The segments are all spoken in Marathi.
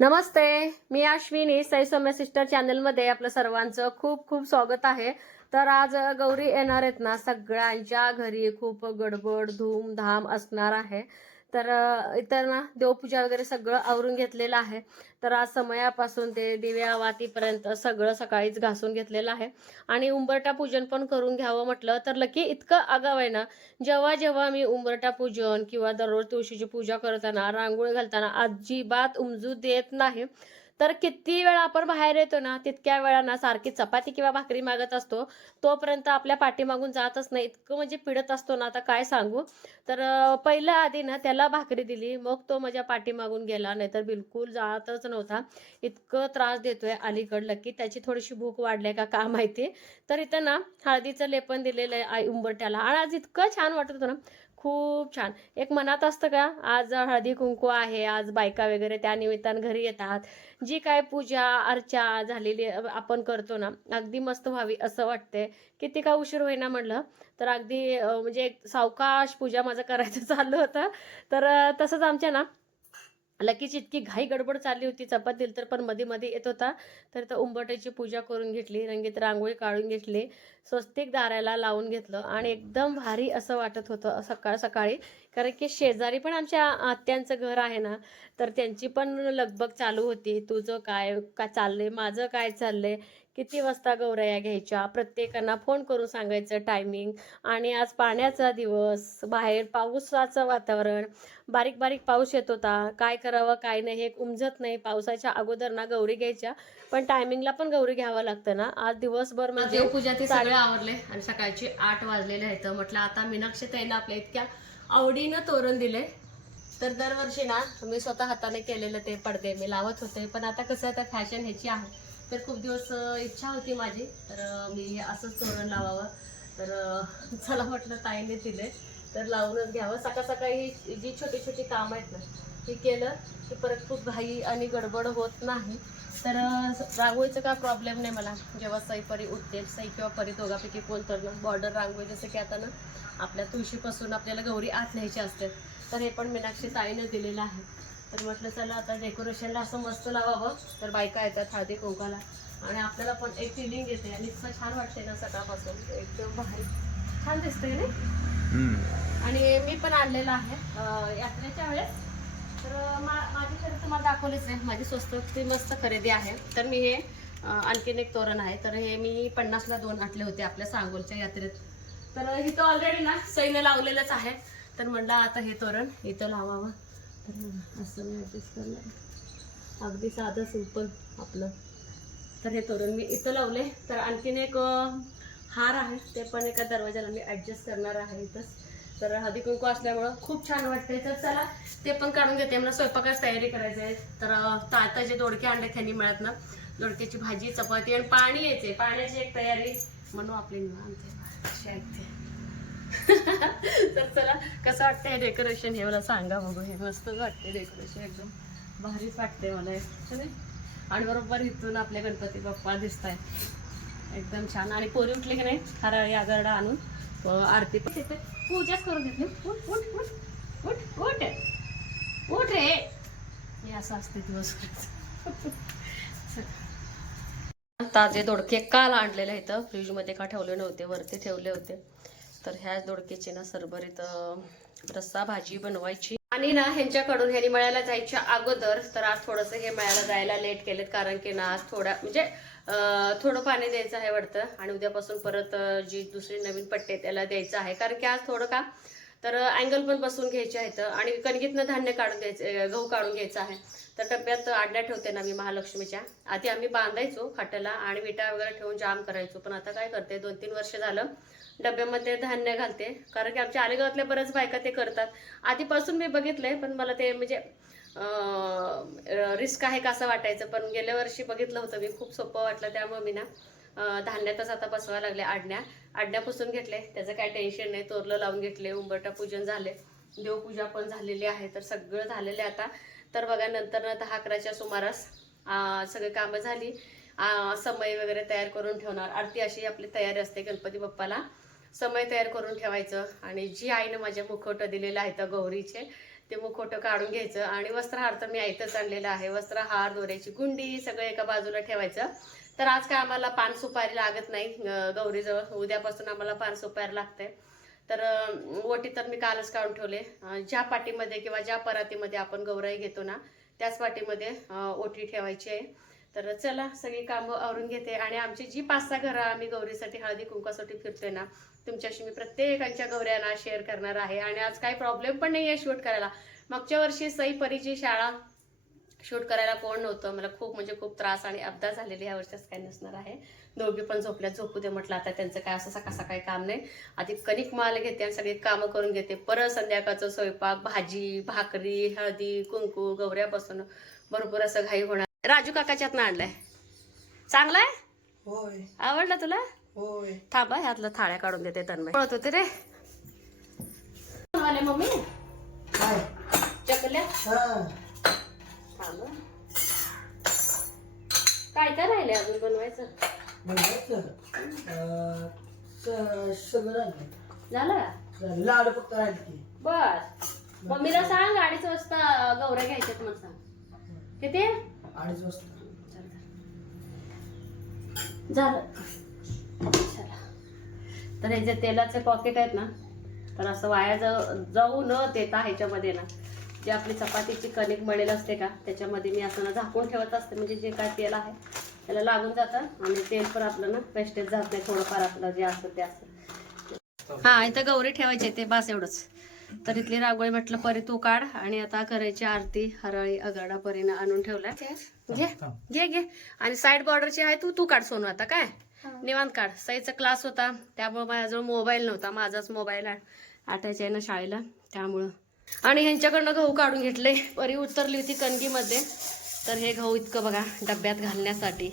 नमस्ते मी अश्विनी साई सौम्य सिस्टर चॅनलमध्ये आपलं सर्वांचं खूप खूप स्वागत आहे. तर आज गौरी येणार आहेत ना सगळ्यांच्या घरी खूप गडबड धूमधाम असणार आहे. तर इतर ना देवपूजा वगैरे सगळं आवरून घेतलेलं आहे. तर आज समयापासून ते दिव्या वातीपर्यंत सगळं सकाळीच घासून घेतलेलं आहे. आणि उंबरटा पूजन पण करून घ्यावं म्हटलं तर लकी इतकं आगाव आहे ना जेव्हा जेव्हा मी उंबरटा पूजन किंवा दररोज तुळशीची पूजा करताना रांगोळी घालताना अजिबात उमजू देत नाही. तर किती वेळा आपण बाहेर येतो ना तितक्या वेळा ना सारखी चपाती किंवा भाकरी मागत असतो तोपर्यंत आपल्या पाठीमागून जातच नाही. इतकं म्हणजे पिडत असतो ना आता काय सांगू? तर पहिल्या आधी ना त्याला भाकरी दिली मग तो माझ्या पाठीमागून गेला नाही तर बिलकुल जातच नव्हता. इतकं त्रास देतोय अलीकडलं की त्याची थोडीशी भूक वाढली का का माहिती? तर इथं ना हळदीचं लेपन दिलेलं आहे आई उंबरट्याला आणि आज इतकं छान वाटत होतं ना खूप छान. एक मनात असतं का आज हळदी कुंकू आहे आज बायका वगैरे त्या निमित्तानं घरी येतात जी काय पूजा अर्चा झालेली आपण करतो ना अगदी मस्त व्हावी असं वाटतंय. किती का उशीर होईना म्हणलं तर अगदी म्हणजे एक सावकाश पूजा माझं करायचं चाललं होतं. तर तसंच आमच्या ना लगेच इतकी घाई गडबड चालली होती चपात दिल तर पण मध्ये मध्ये येत होता. तर तर उंबरट्याची पूजा करून घेतली रंगीत रांगोळी काढून घेतली स्वस्तिक दाराला लावून घेतलं आणि एकदम भारी असं वाटत होतं सकाळ सकाळी. कारण की शेजारी पण आमच्या आत्यांचं घर आहे ना तर त्यांची पण लगबग चालू होती. तुझं काय का चाललंय माझं काय चाललंय? किती वाजता गौराया घ्यायच्या? प्रत्येकांना फोन करून सांगायचं टायमिंग आणि आज पाण्याचा दिवस बाहेर पावसाचं वातावरण. बारीक बारीक पाऊस येत होता. काय करावं काय नाही हे उमजत नाही. पावसाच्या अगोदर ना गौरी घ्यायच्या. पण टायमिंगला पण गौरी घ्यावं लागतं ना. आज दिवसभर म्हणजे देवपूजा ते सगळे आवरले आणि सकाळचे आठ वाजलेले आहेत. म्हटलं आता मीनाक्षी ताईनं आपल्या इतक्या आवडीनं तोरण दिले तर दरवर्षी ना मी स्वतः हाताने केलेलं ते पडदे मी लावत होते. पण आता कसं आता फॅशन ह्याची आहे. तर खूप दिवस इच्छा होती माझी. तर मी हे असंच तोरण लावावं. तर चला म्हटलं ताईने दिले तर लावूनच घ्यावं. सकाळ सकाळी ही जी छोटी छोटी कामं आहेत ना ती केलं की परत खूप घाई आणि गडबड होत नाही. तर रांगोळीचं काय प्रॉब्लेम नाही मला. जेव्हा सई परी उठते सई किंवा परी दोघापैकी कोण तर बॉर्डर रांगोळी जसं की आता ना आपल्या तुळशीपासून आपल्याला गौरी आत न्यायची असते. तर हे पण मीनाक्षी ताईनं दिलेलं आहे. तर म्हटलं चला आता डेकोरेशनला असं मस्त लावावं. तर बायका येतात हळदी कुंकाला आणि आपल्याला पण एक फिलिंग येते. आणि इतकं छान वाटते ना सकाळपासून. एकदम भारी. छान दिसतंय ना आणि मी पण आणलेलं आहे. यात्रेच्या वेळेस. तर मा माझी खरेदी तुम्हाला दाखवलीच आहे. माझी स्वस्त ती मस्त खरेदी आहे. तर मी हे आणखीन एक तोरण आहे. तर हे मी पन्नासला दोन आणले होते आपल्या सांगोलच्या यात्रेत. तर इथं ऑलरेडी ना सैन्य लावलेलंच आहे. तर म्हणलं आता हे तोरण इथं लावावं. असं मी ॲडजस्ट करणार अगदी साधं सिंपल आपलं. तर हे तोरण मी इथं लावले तर आणखीन एक हार आहे. ते पण एका दरवाजाला मी ॲडजस्ट करणार आहे इथंच. तर हळदी कुंकू असल्यामुळं खूप छान वाटतंय. तर चला ते पण काढून घेते. मला स्वयंपाकाच तयारी करायची आहे. तर आता ताता जे दोडके आणले त्यांनी मिळत ना. दोडक्याची भाजी चपाती आणि पाणी यायचे पाण्याची एक तयारी. म्हणून आपली निवांत. आहे. ऐकते तर चला कसं वाटतंय डेकोरेशन हे मला सांगा बघू. हे मस्तच वाटते डेकोरेशन एकदम भारीच वाटते मला हे. आणि बरोबर इथून आपले गणपती बाप्पा दिसत आहे एकदम छान. आणि पोरी उठले की नाही? हरा या गरडा आणून. आरती पण तिथे पूजाच करून घेतली उठ उठ उठ उठ उठ. उठ रे. हे असं असते दिवस ताजे दोडके काल आणलेले इथं फ्रीजमध्ये का ठेवले नव्हते? वरती ठेवले होते. तर ह्या दोडक्याची ना सरभरीत रस्सा भाजी बनवायची. आणि ना ह्यांच्याकडून ह्यांनी मळ्याला जायच्या अगोदर तर आज थोडंसं हे मळ्याला जायला लेट केलेत कारण की ना आज थोडा म्हणजे थोडं पाणी द्यायचं आहे वाटतं. आणि उद्यापासून परत जी दुसरी नवीन पट्टे त्याला द्यायचं आहे. कारण की आज थोडं का तर अँगल पण बसून घ्यायचे आहेत. आणि कणगीतनं धान्य काढून घ्यायचं गहू काढून घ्यायचं आहे. तर डब्यात आडल्या ठेवते ना मी महालक्ष्मीच्या. आधी आम्ही बांधायचो खाट्याला आणि विटा वगैरे ठेवून जाम करायचो. पण आता काय करते दोन तीन वर्ष झालं डब्यामध्ये धान्य घालते. कारण की आमच्या आलेगावातल्या बऱ्याच बायका ते करतात. आधीपासून मी बघितलंय पण मला ते म्हणजे रिस्क आहे का असं वाटायचं. पण गेल्या वर्षी बघितलं होतं मी खूप सोपं वाटलं त्यामुळे मी ना धान्यातच आता बसवायला लागले आडण्या. आडण्या पुसून घेतले त्याचं काय टेन्शन नाही तोरलं लावून घेतले उंबरटा पूजन झाले. देवपूजा पण झालेली आहे तर सगळं झालेलं आहे आता. तर बघा नंतर ना दहा अकराच्या सुमारास अं, सगळी कामं झाली. समय वगैरे तयार करून ठेवणार. आरती अशी आपली तयारी असते गणपती बाप्पाला. समय तयार करून ठेवायचं. आणि जी आईनं माझ्या मुखवटं दिलेलं आहे तर गौरीचे ते मुखवटं काढून घ्यायचं. आणि वस्त्रहार तर मी आयतच आणलेलं आहे. वस्त्रहार दोऱ्याची गुंडी सगळं एका बाजूला ठेवायचं. तर आज काय आम्हाला पान सुपारी लागत नाही गौरीजवळ. उद्यापासून आम्हाला पान सुपारी लागते तर ओटी तर मी कालच काढून ठेवले. ज्या पाटीमध्ये किंवा ज्या परातीमध्ये आपण गौराई घेतो ना त्याच पाटीमध्ये ओटी ठेवायची आहे. तर चला सगळी कामं आवरून घेते. आणि आमची जी पाच सहा घरं आम्ही गौरीसाठी हळदी कुंकासाठी फिरतोय ना तुमच्याशी मी प्रत्येकांच्या गौऱ्यांना शेअर करणार आहे. आणि आज काही प्रॉब्लेम पण नाही आहे शूट करायला. मागच्या वर्षी सई परीची शाळा शूट करायला कोण नव्हतं? मला खूप म्हणजे खूप त्रास आणि अपघात झालेले ह्या वर्षीच काही नसणार आहे. दोघी पण झोपल्या झोपू दे म्हटलं आता त्यांचं काय असं सकाळ सकाळी काम नाही. आधी कणिक माल घेते आणि सगळी कामं करून घेते. परत संध्याकाळचं स्वयंपाक भाजी भाकरी हळदी कुंकू गौऱ्यापासून भरपूर असं घाई होणार राजू काकाच्यात ना आणलाय. चांगला आहे होय. आवडला तुला? होय. थांबा ह्यातलं थाळ्या काढून देते तन्मय. पळत होते रे. आले मम्मी? काय? चकल्या? थांब. काय काय राहिले अजून बनवायचं? सगळं राहिलं. झालं. लाडू फक्त राहिले की. बस मम्मीला सांग अडीच वाजता गौऱ्या घ्यायच्यात म्हणून सांग. किती? अडीच वाजता. झालं. चला. तर हे जे तेलाचे पॉकेट आहेत ना तर असं वाया जाऊ जाऊ न देता ह्याच्यामध्ये ना जे आपली चपातीची कणिक मळेल असते का त्याच्यामध्ये मी असं ना झाकून ठेवत असते. म्हणजे जे काय तेल आहे त्याला लागून जातं आणि तेल पण आपलं ना वेस्टेज जात नाही थोडंफार आपलं जे असतं ते असं हा इथं गौरी ठेवायचे ते बस एवढंच. तर इथली रांगोळी म्हटलं परी तू काढ. आणि आता करायची आरती हरळी अगाडा परीनं आणून ठेवलाय. घे घे घे. आणि साईड बॉर्डरची आहे तू तू काढ सोनू आता काय? निवांत काढ. साईचा क्लास होता त्यामुळे माझ्याजवळ मोबाईल नव्हता माझाच मोबाईल आटायचा आहे ना शाळेला त्यामुळं. आणि ह्यांच्याकडनं गहू काढून घेतले परी उतरली होती कणगीमध्ये. तर हे गहू इतकं बघा डब्यात घालण्यासाठी.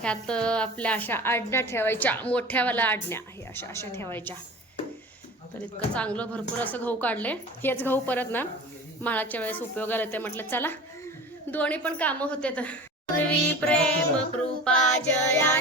ह्यात आपल्या अशा आडण्या ठेवायच्या. मोठ्यावाल्या आडण्या. हे अशा अशा ठेवायच्या. तर इतकं चांगलं भरपूर असं गहू काढले. हेच गहू परत ना माळाच्या वेळेस उपयोगाला येते म्हटलं चला दोन्ही पण कामं होते तर. प्रेम कृपा जया.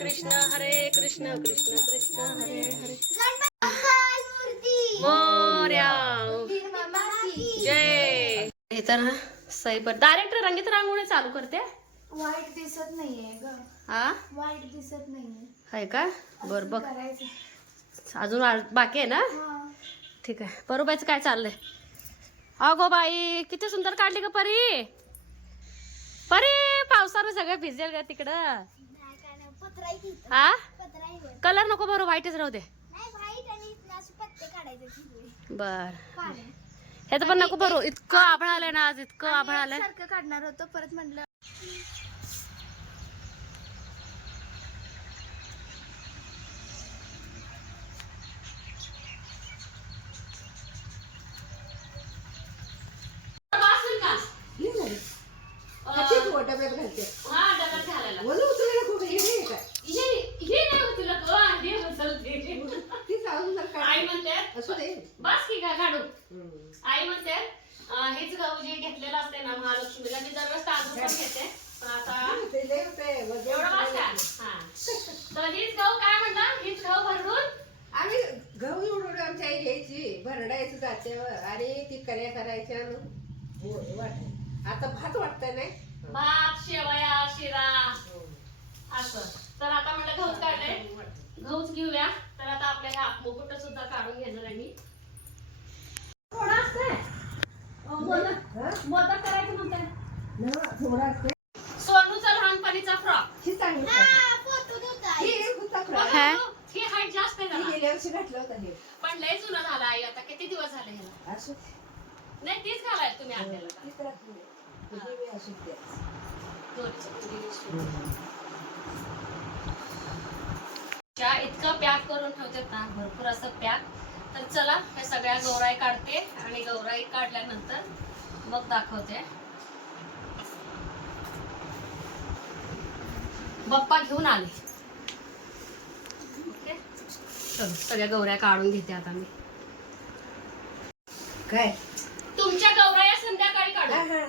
कृष्ण हरे कृष्ण कृष्ण कृष्ण हरे हरे। मोर्या। जय। हे तर पर डायरेक्ट रंगीत रांगोळी चालू करते? वाईट दिसत नाहीये ग. हा? वाईट दिसत नाहीये. आहे का? बर बघ. अजून बाकी आहे ना? ठीक आहे. परूबाईचं काय चाललंय? अगो बाई किती सुंदर काढली का परी. परी पावसानं सगळं भिजेल का तिकडं नाही काय नाही पत्राई घेत हा? कलर नको बरं व्हाईटच राहू दे. नाही व्हाईट आणि इथनं असे पत्ते काढायचे हिरवे. बर. ह्याचं पण नको भरू इतकं आभाळ आलंय ना आज इतकं आभाळ आलंय. काढणार होतं परत म्हटलं डब्यात घालते हा डब्यात घालायला वलं उचलायला खूप हे नाही काय हे हे नाही उचलत गं, अंडी उचलते. ती चालून जर आई काय म्हणते असू दे बस की का काढू हम्म. आई म्हणते अं, हेच गहू जे घेतलेलं असते ना महालक्ष्मीला मी दररोज तांदूळ पण घेते पण आता ते लय होते, वजन एवढं बस का हा तर हीच गहू काय म्हणता हीच गहू भरडून आम्ही गहू एवढं आमच्या आई घ्यायची भरडायचं जात्यावर आणि ती वाटायचं. आता भात वाटतंय नाही? भात शेवया शिरा. असं. तर आता म्हणलं गहूच काढले गहूच घेऊया. तर आता आपल्याला मुकुट सुद्धा काढून घेणार आहे मी. थोडं असतंय. मोदक? मोदक करायचं म्हणते ना, थोडा असते सोनूचा लहानपणीचा फ्रॉक. ही चांगली हा, ही. ही? हाईट जास्त ही हे. पण लय जुनं झालं आई आता किती दिवस झाले असं. नाही तीच तुम्ही इतकं पॅक करून ठेवतात ना भरपूर असं पॅक. तर चला हे सगळ्या गौराई काढते आणि गौराई काढल्यानंतर मग दाखवते. बाप्पा घेऊन आले. ओके? चलो सगळ्या गौऱ्या काढून घेते आता मी. काय? तुमच्या गौऱ्या संध्याकाळी हा काढू हा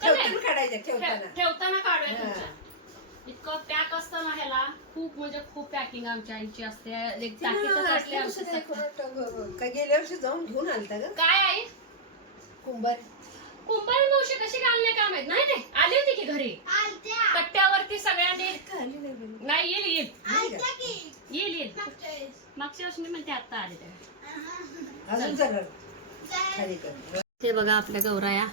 ठेवताना काढायच्या ठेवताना ठेव- ठेवताना. काढूया हा. तुमच्या. इतकं पॅक असतं ना ह्याला. खूप म्हणजे खूप पॅकिंग आमच्या आईची असते. एक टाकीतच असते आमची सगळी. काय गेल्या वर्षी जाऊन घेऊन आलता ग? काय आई? कुंभार. कुंभार मावशी कशी घालणे काम आहेत? नाही ते. आली होती की घरी? कट्ट्यावरती सगळ्यांनी. खाली नाही येईल येईल. की? येईल येईल. मागच्या वर्षी मी म्हणते आता आले ते अजून जरा जरा- खाली कर. ते बघा आपल्या गौराया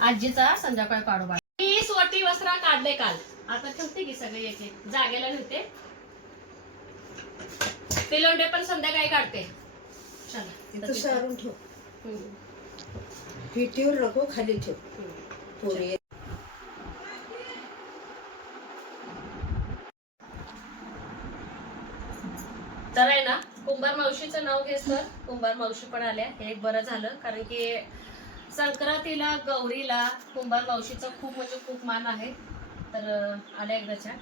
आजीचा संध्याकाळी काढू बाळ. मी स्वटी वस्त्र काढले काल. आता ठेवते की सगळे एक एक. जागेला ठेवते. पिलोंडे पण संध्याकाळी काढते. चला तिथं. सारून ठेव. हम्म, पिठीवर नको खाली ठेव. पोरी तर आहे ना? कुंभार मावशीचं नाव घेस तर कुंभार मावशी पण आल्या. हे एक बरं झालं कारण की संक्रांतीला गौरीला कुंभार मावशीचा खूप म्हणजे खूप मान आहे. तर आल्या एकदाच्या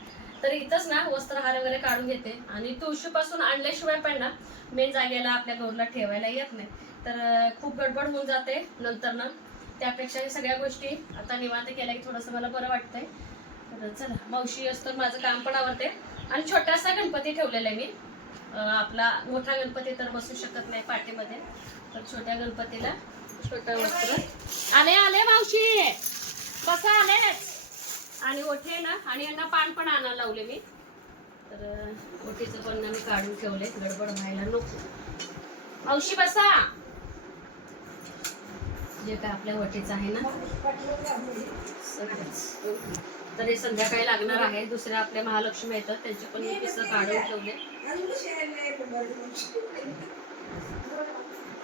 तर इथंच ना वस्त्रहार वगैरे काढून घेते. आणि तुळशीपासून आणल्याशिवाय पण ना मेन जागेला आपल्या गौरीला ठेवायला येत नाही. तर खूप गडबड होऊन जाते नंतर ना. त्यापेक्षा हे सगळ्या गोष्टी आता निवांत केल्या की थोडंसं मला बरं वाटतंय. तर चला मावशी असतो माझं काम पण आवडते आणि छोटासा गणपती ठेवलेला आहे मी. आपला मोठा गणपती तर बसू शकत नाही पाठीमध्ये. तर छोट्या गणपतीला छोटं वस्त्र. आले आले मावशी. बसा आले आणि ओठे ना आणि यांना पान पण आणायला लावले मी. तर अं, ओठीचं पण मी काढून ठेवले गडबड व्हायला नको. मावशी बसा. जे काय आपल्या वटीचं आहे ना सगळंच. तर हे संध्याकाळी लागणार आहे. दुसऱ्या आपल्या महालक्ष्मी येतात त्यांची पण मी पिसं काढून ठेवले.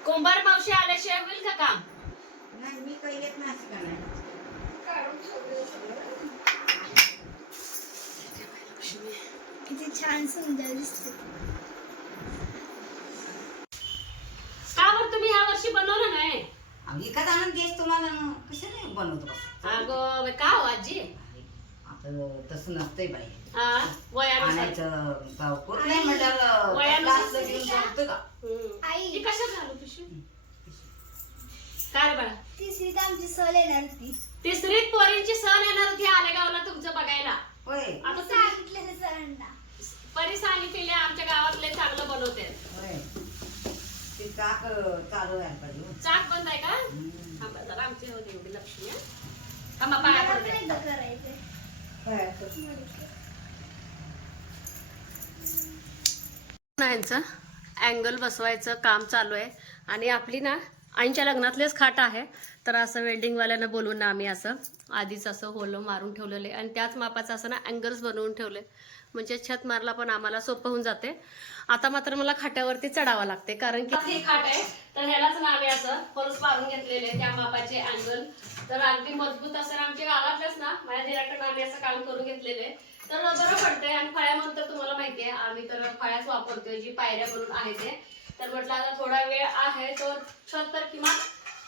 कुंभार मावशी आल्याशिवाय होईल का काम? नाही मी काही येत नाही असं किती छान सुंदर दिसते. का बरं तुम्ही ह्या वर्षी बनवलं नाही? अहो, विकत आणून देस तुम्हाला ना नाही बनवतो अगं का हो आजी? तसं नसतंय बाई. वयानुसार. आणायचं नाही म्हटल्यावर वयानुसार कसलं असलं घेऊन जमतं का? हम्म. आई. ती कशात घालू पिशवी? काय रे बाळा? तिसरीत आमची सहल येणार होती. तिसरीत पोरींची सण येणार होती आलेगावला तुमचं बघायला. होय. आता तुम्ही सांगितलेलं सरांना. परी सांगितलेले आमच्या गावातले चांगलं बनवते. होय. ते चाक चालू व्हायला पाहिजे हो. चाक बंद आहे का? हम्म. थांबा जरा आमची होती एवढी लक्ष्मी हं. थांबा पाया मला पण पडते एकदा करायचंय. काय असं? यांचं अँगल बसवायचं काम चालू आहे. आणि आपली ना आईच्या लग्नातलेच खाट आहे. तर असं वेल्डिंगवाल्यानं बोलवून ना आम्ही असं आधीच असं होलं मारून ठेवलेलं आहे. आणि त्याच मापाचं असं ना अँगल्स बनवून ठेवले म्हणजे छत मारला पण आम्हाला सोपं होऊन जाते. आता मात्र मला खाट्यावरती चढावं लागते कारण की ही खाट आहे. तर ह्यालाच ना आम्ही असं. फरस मारून घेतलेले त्या मापाचे अँगल तर अगदी मजबूत असं आमच्या गावातल्याच ना माझ्या दिराकडनं आम्ही असं काम करून घेतलेले. तर बरं पडतंय आणि फळ्यानंतर तुम्हाला माहिती आहे. आम्ही तर फळ्याच वापरतोय जी पायऱ्या बनून आहे ते. तर म्हटलं आता थोडा वेळ आहे तर छत तर किमान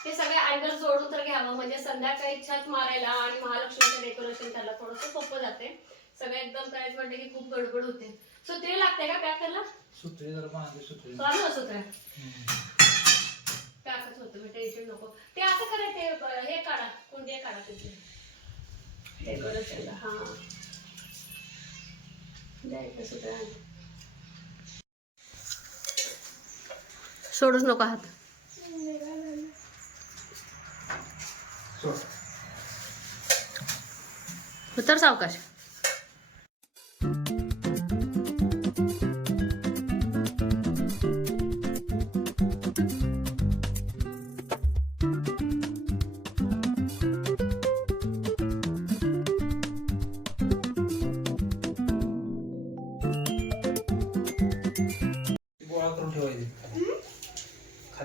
हे सगळे अँगल जोडून तर घ्यावं. म्हणजे संध्याकाळी छत मारायला आणि महालक्ष्मीचं डेकोरेशन करायला थोडंसं सोपं जाते. सगळं एकदम करायचं म्हटलं की खूप गडबड होते. सुत्री लागते का पॅक करायला सुत्री जरा बांधली सुत्री चालू ना सुत्र्या पॅकच होतं मी टेन्शन नको. ते असं करा ते अं, हे काढा कुंडी काढा तुझी डेकोरेशनला हा. द्यायचं सुत्र्या सोडूच नको हात. उतर सावकाश.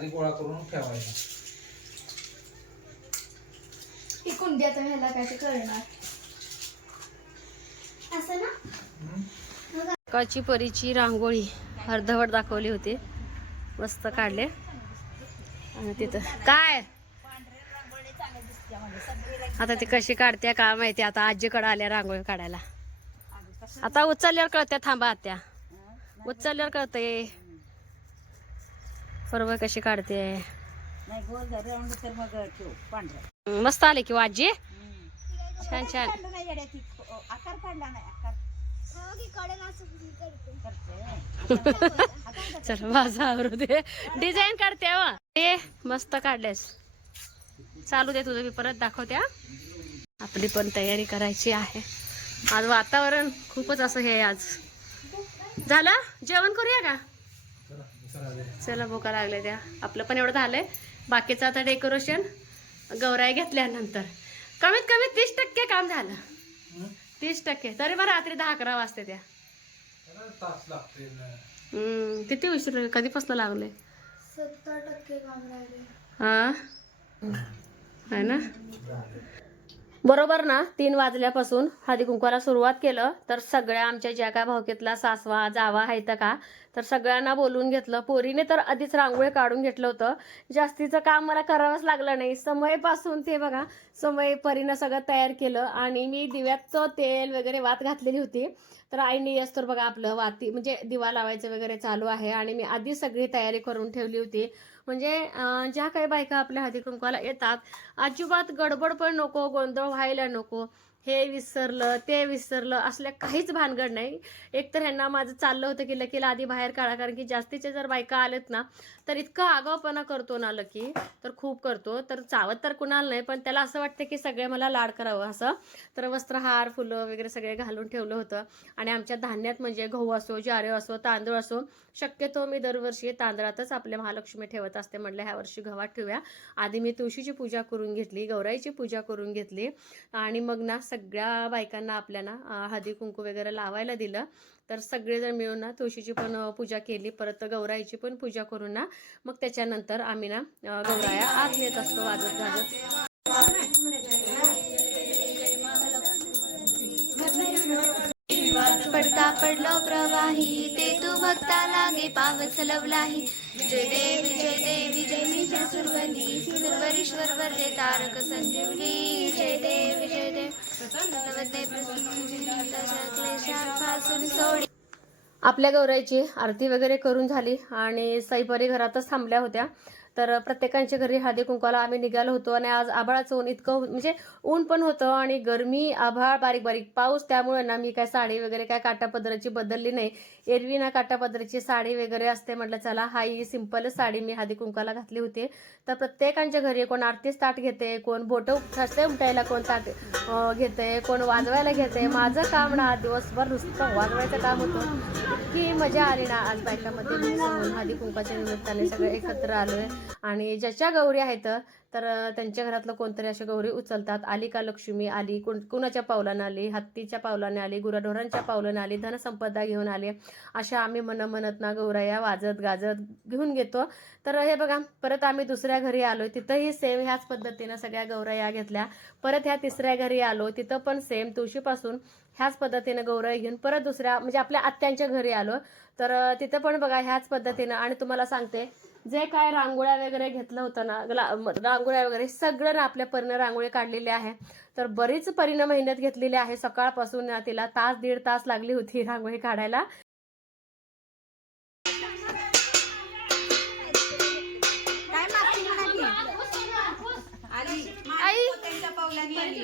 खाली गोळा करून ठेवायचा. ती कुंडी आता ह्याला काय ते असं ना? सकाळची परीची रांगोळी अर्धवट दाखवली होती. मस्त काढले. आणि तिथं काय? आता ती कशी काढते का माहिती आता आजीकडे आल्या रांगोळी काढायला. आता उचलल्यावर कळते थांबा आत्या. उचलल्यावर कळते बरोबर कशी काढते? तो मस्त आले की आजी? छान छान. ती. हो चल माझा आवरू दे. डिझाईन काढते व ए मस्त काढलेस. चालू दे तुझं मी परत दाखवते हा. आपली पण तयारी करायची आहे. आज वातावरण खूपच असं हे आज. झालं? जेवण करूया का? चला भूका लागले त्या. आपलं पण एवढं झालंय. बाकीचं आता डेकोरेशन गौराई घेतल्यानंतर. कमीत कमी तीस टक्के काम झालं. तीस टक्के. तरी बरं रात्री दहा अकरा वाजते त्या. किती उशीर कधीपासून लागले सत्तर टक्के काम राहिले. हा? आहे ना? बरोबर ना? तीन वाजल्यापासून हळदी कुंकवाला सुरुवात केलं तर सगळ्या आमच्या ज्या काय भावकीतला सासवा जावा आहेत का तर सगळ्यांना बोलून घेतलं. पोरीने तर आधीच रांगोळी काढून घेतलं होतं. जास्तीचं काम मला करावंच लागलं नाही. समयपासून ते बघा समय परीनं सगळं तयार केलं आणि मी दिव्याचं तेल वगैरे वात घातलेली होती. तर आईने येस तर बघा आपलं वाती म्हणजे दिवा लावायचं वगैरे चालू आहे आणि मी आधी सगळी तयारी करून ठेवली होती. म्हणजे ज्या काही बायका आपल्या हळदी कुंकवाला येतात अजिबात गडबड पण नको गोंधळ व्हायला नको. हे विसरलं ते विसरलं असल्या काहीच भानगड नाही. एकतर ह्यांना माझं चाललं होतं की लकीला आधी बाहेर काढा कारण की जास्तीचे जर बायका आलेत ना तर इतका आगावपणा करतो ना लकी तर खूप करतो. तर चावत तर कुणाला नाही पण त्याला असं वाटतं की सगळे मला लाड करावं असं. तर वस्त्रहार फुलं वगैरे सगळे घालून ठेवलं होतं. आणि आमच्या धान्यात म्हणजे गहू असो ज्वारे असो तांदूळ असो शक्यतो मी दरवर्षी तांदळातच आपल्या महालक्ष्मी ठेवत असते म्हटलं ह्या वर्षी गव्हात ठेवूया. आधी मी तुळशीची पूजा करून घेतली गौराईची पूजा करून घेतली. आणि मग ना सगळ्या बायकांना आपल्या ना हळदी कुंकू वगैरे लावायला दिलं. तर सगळेजण मिळून ना तुळशीची पण पूजा केली. परत गौराईची पण पूजा करून ना मग त्याच्यानंतर आम्ही ना गौराया आत नेत असतो वाजत गाजत पडता पडलो प्रवाही ते तू भक्ता लागे पावस लवलाही जय देवी जय देवी जय निशा सुरवली सुरवरीश्वर वरदे तारक संजीवनी. जय देवी जय देव. आपल्या गौराईची आरती वगैरे करून झाली आणि सईपरी घरातच थांबल्या होत्या. तर प्रत्येकांच्या घरी हळदी कुंकवाला आम्ही निघालो होतो आणि आज आभाळाचं ऊन इतकं म्हणजे ऊन पण होतं आणि गरमी आभाळ बारीक बारीक पाऊस त्यामुळे ना मी काय साडी वगैरे काय काटापदराची बदलली नाही. एरवी ना काटापदराची साडी वगैरे असते म्हटलं चला हा ही सिंपलच साडी मी हळदी कुंकवाला घातली होती. तर प्रत्येकांच्या घरी कोण आरतीच ताट घेते कोण बोटं ठसते उमटायला कोण ताट घेते कोण वाजवायला घेते. माझं काम ना दिवसभर नुसतं वाजवायचं काम होतं. इतकी मजा आली ना आज बायकामध्ये. हळदी कुंकाच्या निमित्ताने सगळे एकत्र आलोय. आणि ज्याच्या गौरी आहेत तर त्यांच्या घरातलं कोणतरी अशा गौरी उचलतात. आली का लक्ष्मी आली कोण कुणाच्या पावलानं आली? हत्तीच्या पावलाने आली गुराढोरांच्या पावलानं आली धनसंपदा घेऊन आली. अशा आम्ही मन म्हणत ना गौराया वाजत गाजत घेऊन घेतो. तर हे बघा परत आम्ही दुसऱ्या घरी आलो तिथंही सेम ह्याच पद्धतीनं सगळ्या गौराया घेतल्या. परत ह्या तिसऱ्या घरी आलो तिथं पण सेम तुळशीपासून ह्याच पद्धतीनं गौरव घेऊन परत दुसऱ्या म्हणजे आपल्या आत्यांच्या घरी आलो. तर तिथं पण बघा ह्याच पद्धतीनं आणि तुम्हाला सांगते जे काय रांगोळ्या वगैरे घेतलं होतं ना रांगोळ्या वगैरे सगळं ना आपल्या परीनं रांगोळी काढलेली आहे. तर बरीच परीनं मेहनत घेतलेली आहे. सकाळपासून तिला तास दीड तास लागली होती रांगोळी काढायला. आई! त्यांच्या पावलांनी.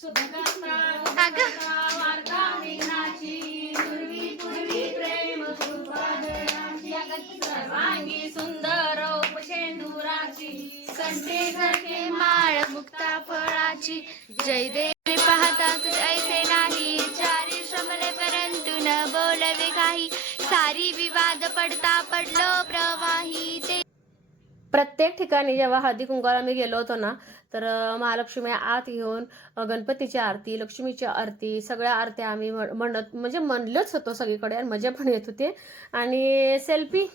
सर्वांगी सुंदर कंठे माळ मुक्ता फळाची जय देवी पाहतात ऐसे नाही चारी श्रमले परंतु न बोलवे काही. सारी विवाद पडता पडलो प्रवाही. ते प्रत्येक ठिकाणी जेव्हा हळदी कुंकवाला मी गेलो होतो ना तर महालक्ष्मी आत घेऊन गणपतीची आरती लक्ष्मीची आरती सगळ्या आरत्या आम्ही म्हण- म्हणत म्हणजे म्हणलंच होतो सगळीकडे आणि मजा पण येत होते. आणि सेल्फी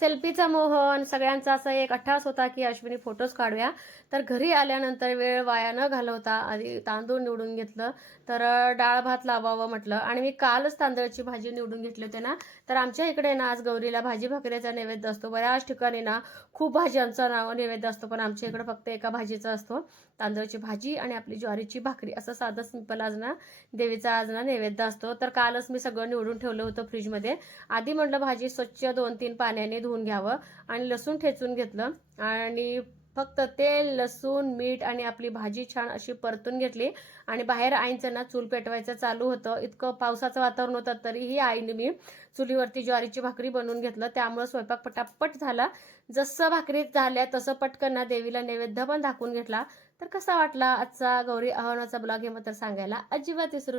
सेल्फीचा मोहन सगळ्यांचा असा एक अठ्ठास होता की अश्विनी फोटोज काढूया. तर घरी आल्यानंतर वेळ वाया न घालवता आधी तांदूळ निवडून घेतलं तर डाळ भात लावावं म्हटलं. आणि मी कालच तांदळाची भाजी निवडून घेतली होती ना तर आमच्या इकडे ना आज गौरीला भाजी भाकरीचा नैवेद्य असतो. बऱ्याच ठिकाणी ना खूप भाज्यांचा नाव नैवेद्य असतो पण आमच्या इकडे फक्त एका भाजीचा असतो. तांदळाची भाजी आणि आपली ज्वारीची भाकरी असं साधं सिंपल आज ना देवीचा आज ना नैवेद्य असतो. तर कालच मी सगळं निवडून ठेवलं होतं फ्रीजमध्ये. आधी म्हटलं भाजी स्वच्छ दोन तीन पाण्याने धुवून घ्यावं आणि लसूण ठेचून घेतलं. आणि फक्त तेल लसूण मीठ आणि आपली भाजी छान अशी परतून घेतली. आणि बाहेर आईंचं ना चूल पेटवायचं चालू होतं. इतकं पावसाचं वातावरण होतं तरीही आईने मी चुलीवरती ज्वारीची भाकरी बनवून घेतलं. त्यामुळं स्वयंपाक पटापट झाला. जसं भाकरी झाल्या तसं पटकन ना देवीला नैवेद्य पण दाखवून घेतला. तर कसा वाटला आजचा गौरी आव्हानाचा ब्लॉग हे मात्र सांगायला अजिबात विसरू